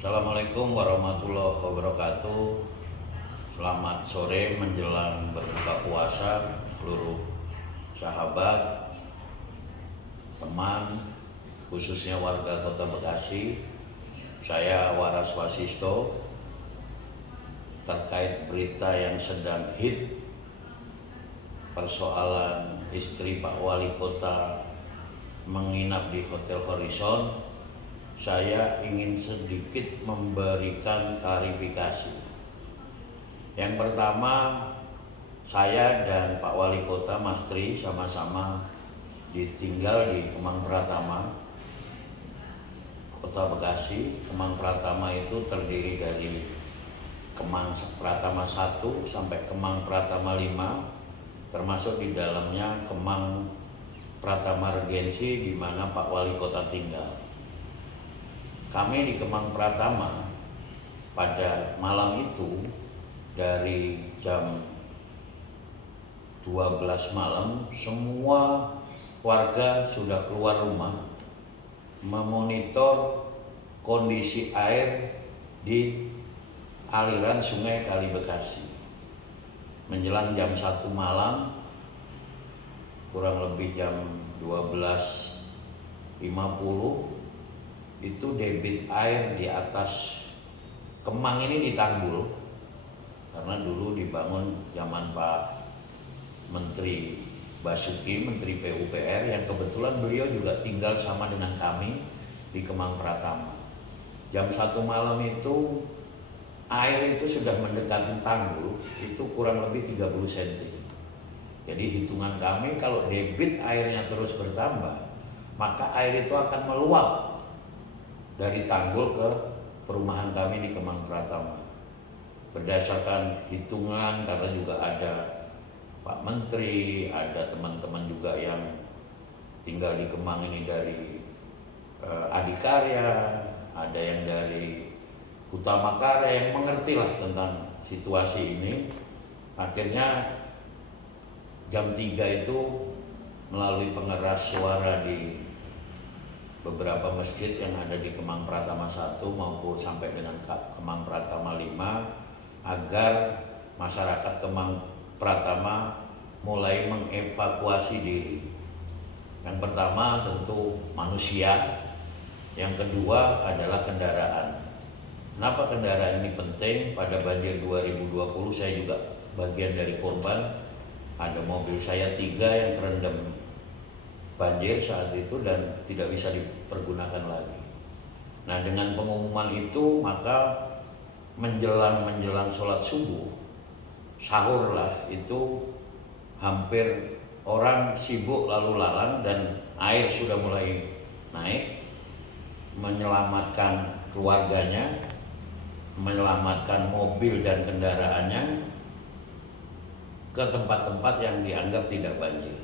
Assalamualaikum warahmatullahi wabarakatuh. Selamat sore menjelang berbuka puasa seluruh sahabat, teman, khususnya warga Kota Bekasi. Saya Waras Wasisto. Terkait berita yang sedang hit, persoalan istri Pak Wali Kota menginap di Hotel Horizon, saya ingin sedikit memberikan klarifikasi. Yang pertama, saya dan Pak Wali Kota Mas Tri sama-sama ditinggal di Kemang Pratama, Kota Bekasi. Kemang Pratama itu terdiri dari Kemang Pratama 1 sampai Kemang Pratama 5, termasuk di dalamnya Kemang Pratama Regensi di mana Pak Wali Kota tinggal. Kami di Kemang Pratama pada malam itu dari jam 12 malam semua warga sudah keluar rumah memonitor kondisi air di aliran Sungai Kali Bekasi. Menjelang jam 1 malam, kurang lebih jam 12.50, itu debit air di atas Kemang ini ditanggul, karena dulu dibangun zaman Pak Menteri Basuki, Menteri PUPR, yang kebetulan beliau juga tinggal sama dengan kami di Kemang Pratama. Jam 1 malam itu air itu sudah mendekati tanggul, itu kurang lebih 30 cm. Jadi hitungan kami kalau debit airnya terus bertambah, maka air itu akan meluap dari tanggul ke perumahan kami di Kemang Pratama. Berdasarkan hitungan, karena juga ada Pak Menteri, ada teman-teman juga yang tinggal di Kemang ini dari Adikarya, ada yang dari Utamakarya yang mengerti lah tentang situasi ini. Akhirnya jam 3 itu melalui pengeras suara di beberapa masjid yang ada di Kemang Pratama 1 maupun sampai dengan Kemang Pratama 5, agar masyarakat Kemang Pratama mulai mengevakuasi diri. Yang pertama tentu manusia, yang kedua adalah kendaraan. Kenapa kendaraan ini penting? Pada banjir 2020 saya juga bagian dari korban. Ada mobil saya 3 yang terendam banjir saat itu dan tidak bisa dipergunakan lagi. Nah, dengan pengumuman itu maka menjelang sholat subuh, sahur lah, itu hampir orang sibuk lalu lalang dan air sudah mulai naik, menyelamatkan keluarganya, menyelamatkan mobil dan kendaraannya ke tempat-tempat yang dianggap tidak banjir.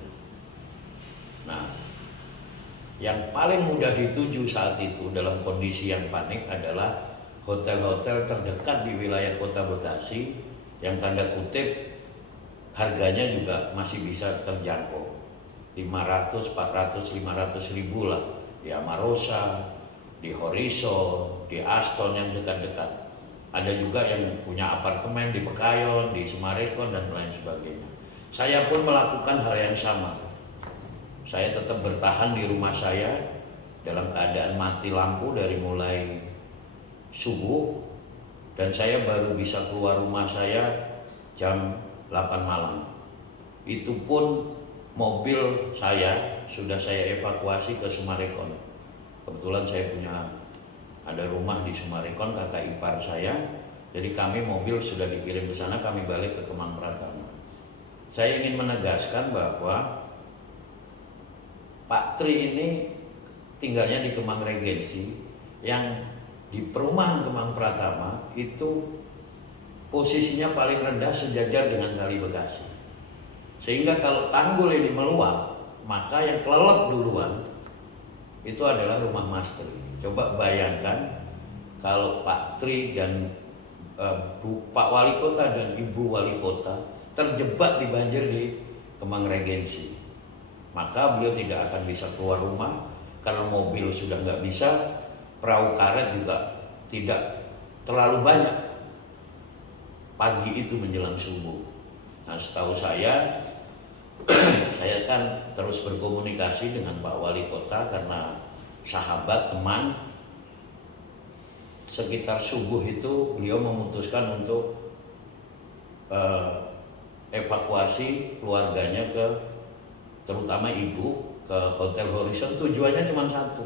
Nah, yang paling mudah dituju saat itu dalam kondisi yang panik adalah hotel-hotel terdekat di wilayah Kota Bekasi yang tanda kutip harganya juga masih bisa terjangkau, 500, 400, 500 ribu lah, di Amarosa, di Horizon, di Aston yang dekat-dekat. Ada juga yang punya apartemen di Pekayon, di Sumarekon dan lain sebagainya. Saya pun melakukan hal yang sama. Saya tetap bertahan di rumah saya dalam keadaan mati lampu dari mulai subuh, dan saya baru bisa keluar rumah saya jam 8 malam. Itu pun mobil saya sudah saya evakuasi ke Sumarekon. Kebetulan saya punya ada rumah di Sumarekon, kakak ipar saya. Jadi kami mobil sudah dikirim ke sana, kami balik ke Kemang Pratama. Saya ingin menegaskan bahwa Pak Tri ini tinggalnya di Kemang Regensi, yang di perumahan Kemang Pratama itu posisinya paling rendah sejajar dengan Kali Bekasi. Sehingga kalau tanggul ini meluap, maka yang kelelep duluan itu adalah rumah Mas Tri. Coba bayangkan kalau Pak Tri dan Pak Wali Kota dan Ibu Wali Kota terjebak di banjir di Kemang Regensi, maka beliau tidak akan bisa keluar rumah karena mobil sudah nggak bisa, perahu karet juga tidak terlalu banyak pagi itu menjelang subuh. Nah, setahu saya saya kan terus berkomunikasi dengan Pak Wali Kota karena sahabat, teman. Sekitar subuh itu beliau memutuskan untuk evakuasi keluarganya terutama ibu ke Hotel Horizon. Tujuannya cuma satu,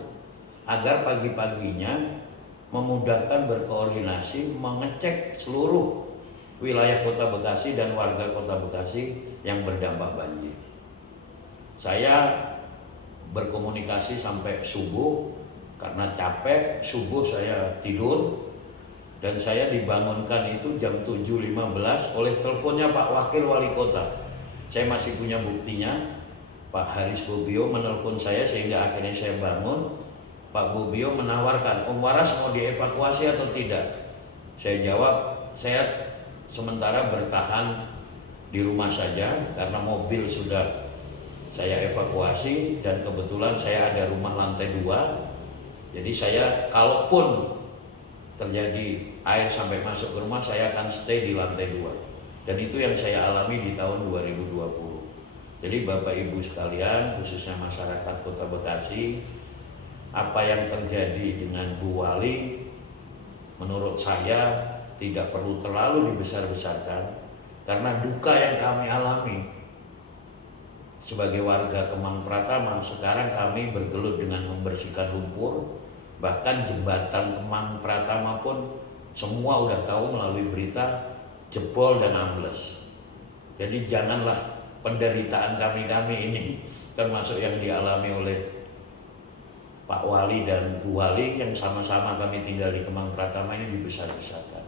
agar pagi-paginya memudahkan berkoordinasi mengecek seluruh wilayah Kota Bekasi dan warga Kota Bekasi yang berdampak banjir. Saya berkomunikasi sampai subuh karena capek. Subuh saya tidur dan saya dibangunkan itu jam 7.15 oleh teleponnya Pak Wakil Wali Kota. Saya masih punya buktinya. Pak Haris Bobio menelpon saya sehingga akhirnya saya bangun. Pak Bobio menawarkan, Om Waras mau dievakuasi atau tidak? Saya jawab, saya sementara bertahan di rumah saja karena mobil sudah saya evakuasi dan kebetulan saya ada rumah lantai 2. Jadi saya kalaupun terjadi air sampai masuk ke rumah, saya akan stay di lantai 2. Dan itu yang saya alami di tahun 2020. Jadi Bapak Ibu sekalian, khususnya masyarakat Kota Bekasi, apa yang terjadi dengan Bu Wali menurut saya tidak perlu terlalu dibesar-besarkan, karena duka yang kami alami sebagai warga Kemang Pratama. Sekarang kami bergelut dengan membersihkan lumpur. Bahkan jembatan Kemang Pratama pun semua udah tahu melalui berita jebol dan ambles. Jadi janganlah penderitaan kami ini, termasuk yang dialami oleh Pak Wali dan Bu Wali yang sama-sama kami tinggal di Kemang Pratama ini, dibesar-besarkan.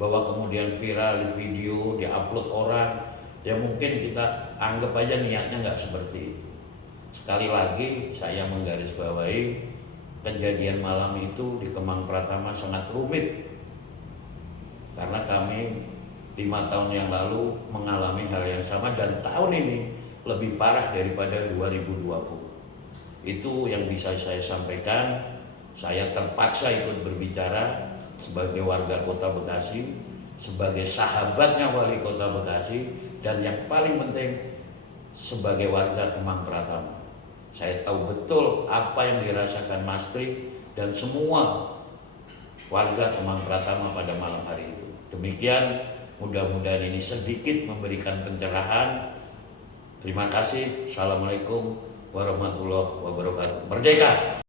Bahwa kemudian viral di video, diupload orang, ya mungkin kita anggap aja niatnya nggak seperti itu. Sekali lagi saya menggarisbawahi, kejadian malam itu di Kemang Pratama sangat rumit karena kami 5 tahun yang lalu mengalami hal yang sama dan tahun ini lebih parah daripada 2020. Itu yang bisa saya sampaikan. Saya terpaksa ikut berbicara sebagai warga Kota Bekasi, sebagai sahabatnya Wali Kota Bekasi, dan yang paling penting sebagai warga Kemang Pratama. Saya tahu betul apa yang dirasakan Mas Tri dan semua warga Kemang Pratama pada malam hari itu. Demikian, mudah-mudahan ini sedikit memberikan pencerahan. Terima kasih. Assalamualaikum warahmatullahi wabarakatuh. Merdeka!